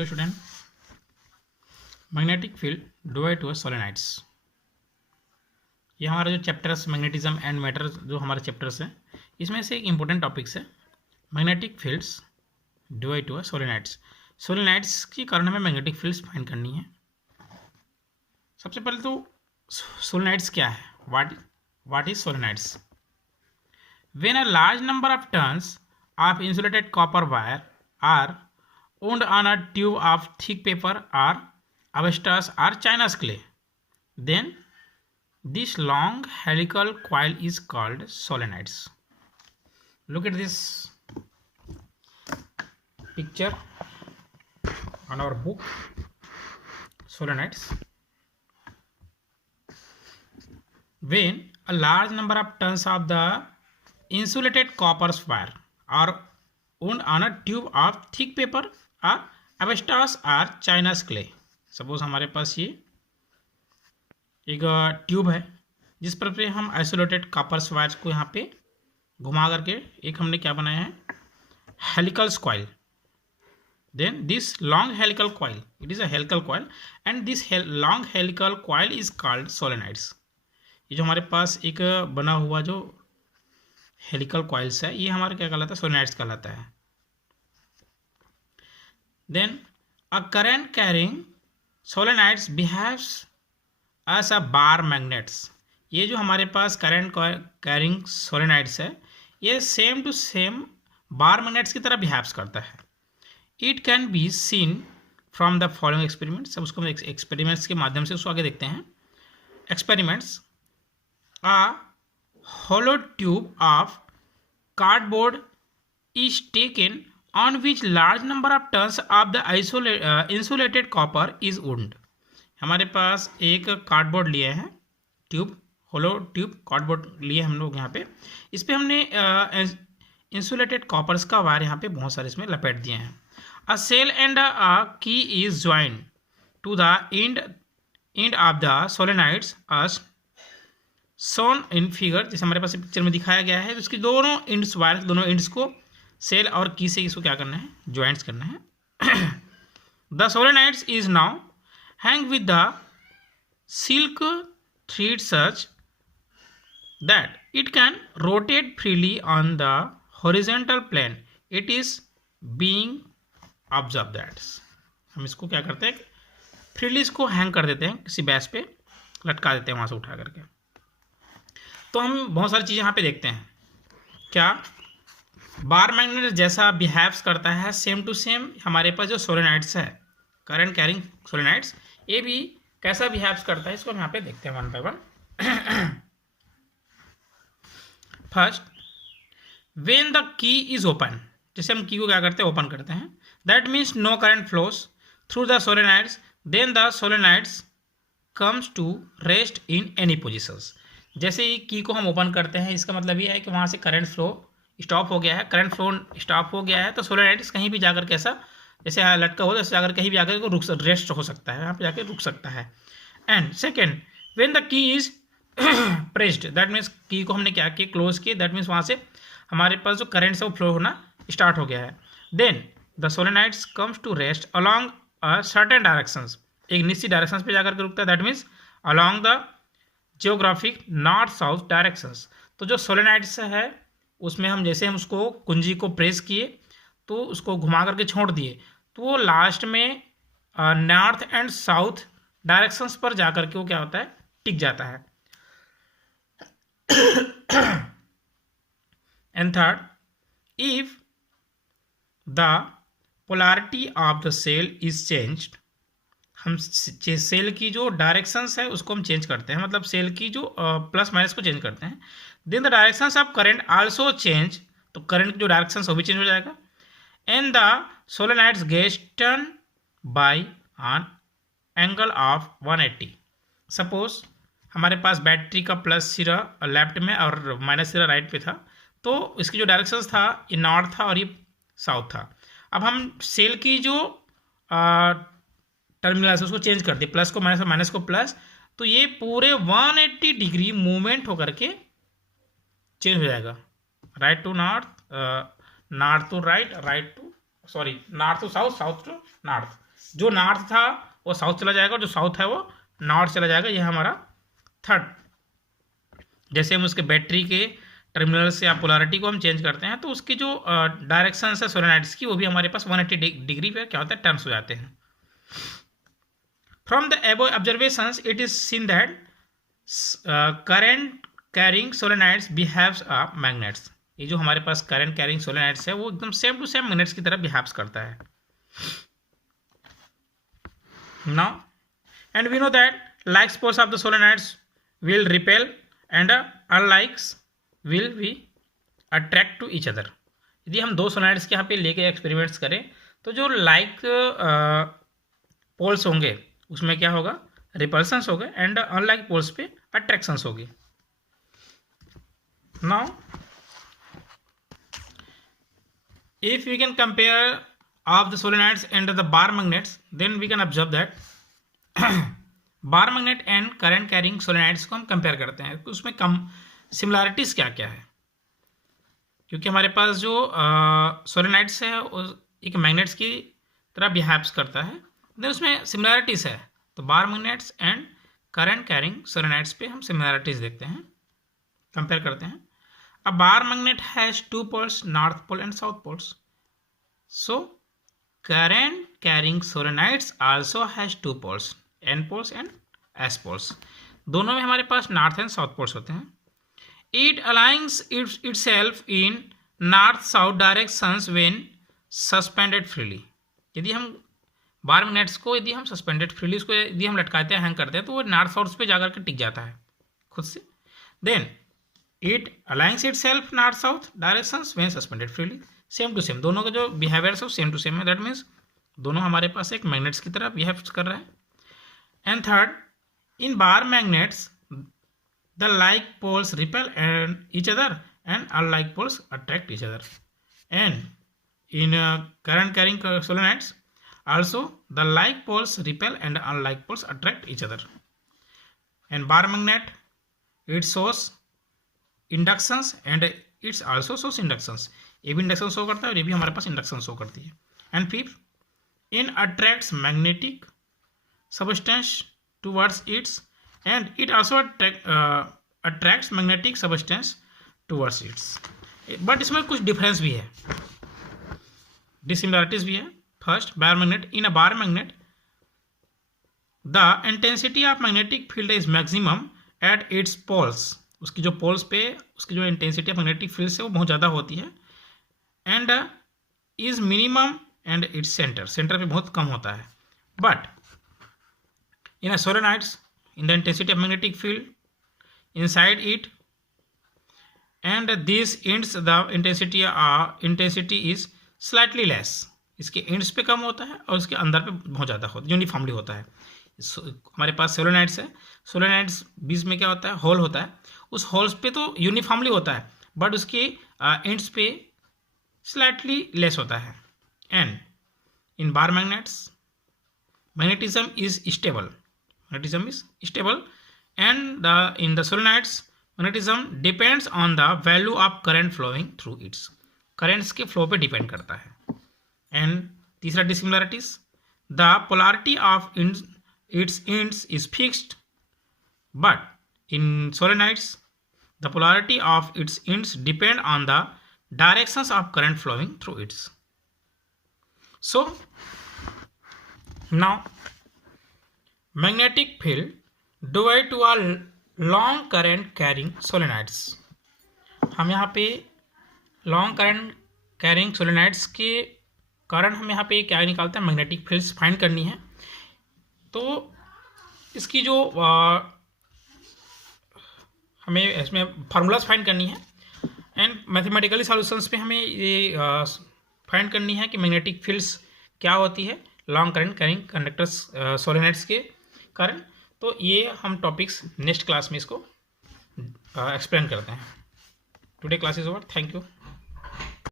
Hello student, magnetic field divide to solenoids. ये हमारा जो चैप्टर्स मैग्नेटिज्म एंड मैटर जो हमारे चैप्टर्स हैं, इसमें से एक इम्पोर्टेंट टॉपिक्स है मैग्नेटिक फील्ड्स डिवाइड टू सोलेनाइड्स। सोलेनाइड्स के कारण हमें मैग्नेटिक फील्ड्स फाइंड करनी है। सबसे पहले तो सोलेनाइड्स क्या है, what is solenoids? When a large number of turns of insulated copper wire are wound on a tube of thick paper or asbestos or China's clay, then this long helical coil is called solenoids. Look at this picture on our book, solenoids. When a large number of turns of the insulated copper wire are wound on a tube of thick paper or asbestos or China's clay. Suppose हमारे पास ये एक tube है जिस पर पे हम isolated copper wires को यहाँ पे घुमा करके एक हमने क्या बनाया है, helical coil. Then this long helical coil, it is a helical coil and this long helical coil is called solenoids. ये जो हमारे पास एक बना हुआ जो हेलिकल कॉइल्स है, ये हमारा क्या कहलाता है, सोलेनाइड्स कहलाता है। Then a current carrying solenoids behaves as a bar magnets. ये जो हमारे पास करंट कैरिंग सोलेनाइड्स है, ये same to same bar magnets की तरह बिहेव्स करता है। It can be seen from the following experiments. अब उसको हम एक्सपेरिमेंट्स के माध्यम से उसको आगे देखते हैं। Experiments, a hollow tube of cardboard is taken on which large number of turns of the insulated copper is wound. हमारे पास एक कार्डबोर्ड लिए हैं, ट्यूब, होलो ट्यूब कार्डबोर्ड लिए हम लोग यहाँ पे। इस पे हमने इंसुलेटेड कॉपर्स का वायर यहाँ पे बहुत सारे इसमें लपेट दिए हैं। अ cell and a key is joint to the end of the solenoids as shown in figure, जैसे हमारे पास पिक्चर में दिखाया गया है। उसकी दोनों एंड्स, वायर दोनों एंड्स को सेल और की से इसको क्या करना है, ज्वाइंट्स करना है। The solenoids is now hang with the silk thread such that it can rotate freely on the horizontal plane. It is being observe that. हम इसको क्या करते हैं, फ्रीली इसको हैंग कर देते हैं, किसी बेस पे लटका देते हैं वहाँ से उठा करके। तो हम बहुत सारी चीज़ें यहाँ पे देखते हैं। क्या बार मैग्नेट जैसा बिहेव्स करता है, सेम टू सेम हमारे पास जो सोलेनाइड्स है, करंट कैरिंग सोलेनाइड्स, ये भी कैसा बिहेव्स करता है, इसको हम यहाँ पे देखते हैं one by one. First, when the key is open, जैसे हम की को क्या करते हैं, ओपन करते हैं, that means no current flows through the solenoids, then the solenoids comes to rest in any positions. जैसे ही की को हम ओपन करते हैं, इसका मतलब ये है कि वहाँ से करंट फ्लो स्टॉप हो गया है। करंट फ्लो स्टॉप हो गया है तो सोलेनाइड्स कहीं भी जाकर के ऐसा, जैसे लटका हो, जैसे जाकर कहीं भी जाकर रुक, रेस्ट हो सकता है, यहाँ पे जाकर रुक सकता है। And second, when the key is pressed, that means की को हमने क्या किया, क्लोज किए, दैट मीन्स वहाँ से हमारे पास जो करंट है वो फ्लो होना स्टार्ट हो गया है। Then the solenoids comes to rest along certain directions, एक निश्चित डायरेक्शंस पे जाकर के रुकता है, that means along the geographic north south directions. तो जो सोलेनाइड्स है उसमें हम जैसे हम उसको कुंजी को प्रेस किए तो उसको घुमा करके छोड़ दिए, तो वो लास्ट में नॉर्थ एंड साउथ डायरेक्शंस पर जाकर के वो क्या होता है, टिक जाता है। And third, if the polarity of the cell is changed, हम सेल की जो डायरेक्शंस है उसको हम चेंज करते हैं, मतलब सेल की जो प्लस माइनस को चेंज करते हैं। Then the directions of current also change, तो करंट की जो डायरेक्शंस वो भी चेंज हो जाएगा। And the solenoids gets turn by an angle of 180। Suppose हमारे पास बैटरी का प्लस सिरा लेफ्ट में और माइनस सिरा राइट पे था, तो इसकी जो डायरेक्शंस था ये नॉर्थ था और ये साउथ था। अब हम सेल की जो टर्मिनल से उसको चेंज कर दिए, प्लस को माइनस और माइनस को प्लस, तो ये पूरे 180 डिग्री मूवमेंट होकर के चेंज हो जाएगा। Right to north, north to right, right to, sorry north to south, south to north, जो नॉर्थ था वो साउथ चला जाएगा, और जो साउथ है वो नॉर्थ चला जाएगा। यह हमारा थर्ड। जैसे हम उसके बैटरी के टर्मिनल्स या पोलैरिटी को हम चेंज करते हैं, तो उसकी जो डायरेक्शन है सोलेनॉइड्स की, वो भी हमारे पास 180 डिग्री पे क्या होता है, टर्न्स हो जाते हैं। From the above observations it is seen that current carrying solenoids behaves a magnets. ये जो हमारे पास करंट कैरिंग सोलेनॉइड्स है वो एकदम सेम टू सेम मैग्नेट्स की तरह बिहेव्स करता है। Now and we know that likes poles of the solenoids will repel and unlikes will be attract to each other। यदि हम दो सोलेनॉइड्स के यहाँ पे लेके एक्सपेरिमेंट्स करें तो जो लाइक पोल्स होंगे उसमें क्या होगा, रिपल्सन्स होंगे, एंड अनलाइक पोल्स पे अट्रैक्शंस होगी। Now if we can compare of the solenoids and the bar magnets, then we can observe that bar magnet and current carrying solenoids को हम कंपेयर करते हैं, तो उसमें कम सिमिलैरिटीज क्या क्या है। क्योंकि हमारे पास जो सोलेनॉइड्स है एक मैग्नेट्स की तरह बिहेव्स करता है, देन उसमें सिमिलैरिटीज है। तो bar magnets and current carrying solenoids पे हम सिमिलैरिटीज देखते हैं, कंपेयर करते हैं। A bar magnet has 2 poles, north pole and south poles. So current carrying solenoids also has 2 poles, N poles and S poles. दोनों में हमारे पास नॉर्थ एंड साउथ पोल्स होते हैं। It aligns itself in north south directions when suspended freely. यदि हम बार magnets को यदि हम सस्पेंडेड फ्रीली उसको यदि हम लटकाते हैं, हैंग करते हैं, तो वो नॉर्थ साउथ पे जाकर के टिक जाता है खुद से। Then it aligns itself north south directions when suspended freely. Same to same दोनों का जो बिहेवियर्स है सेम टू सेम है। दैट मीन्स दोनों हमारे पास एक मैग्नेट्स की तरह बिहेव कर रहा है। And third, in bar magnets, the like poles repel each other and unlike poles attract each other. And in current carrying solenoids, also the like poles repel and unlike poles attract each other. And bar magnet, it shows inductions and it also shows inductions. ये भी induction show करता है और ये भी हमारे पास induction show करती है। And fifth, in attracts magnetic substance towards its, and it also attracts magnetic substance towards its। But इसमें कुछ डिफरेंस भी है, डिसिमिलरिटीज भी है। First, bar magnet, in a bar magnet the intensity of magnetic field is maximum at its poles. उसकी जो poles पे उसकी जो इंटेंसिटी ऑफ मैग्नेटिक फील्ड है वो बहुत ज़्यादा होती है। And is minimum and its centre, centre पे बहुत कम होता है। But in a solenoids, in the intensity of magnetic field inside it, and these ends the intensity is slightly less। इसके ends पे कम होता है और इसके अंदर पे बहुत ज़्यादा होता है, यूनिफॉर्मली होता है। हमारे पास सोलेनॉइड्स है, सोलेनॉइड्स बीच में क्या होता है, होल होता है। उस होल्स पे तो यूनिफॉर्मली होता है, बट उसके एंड्स पे स्लाइटली लेस होता है। And in bar magnets magnetism is stable, magnetism is stable, and in the solenoids magnetism depends on the value of current flowing through its, currents के flow पे depend करता है। and तीसरा dissimilarities, the polarity of its ends is fixed, but in solenoids the polarity of its ends depend on the directions of current flowing through its। so now magnetic field divide to a long current carrying solenoids। हम यहाँ पे long current carrying solenoids के कारण हम यहाँ पे क्या निकालते हैं, मैग्नेटिक फील्ड्स फाइंड करनी है। तो इसकी जो हमें इसमें फार्मूलाज फाइंड करनी है, एंड मैथमेटिकली सॉल्यूशंस पे हमें ये फाइंड करनी है कि मैग्नेटिक फील्ड्स क्या होती है long current carrying conductors solenoids के कारण। तो ये हम टॉपिक्स नेक्स्ट क्लास में इसको एक्सप्लेन करते हैं। Today class is over, thank you.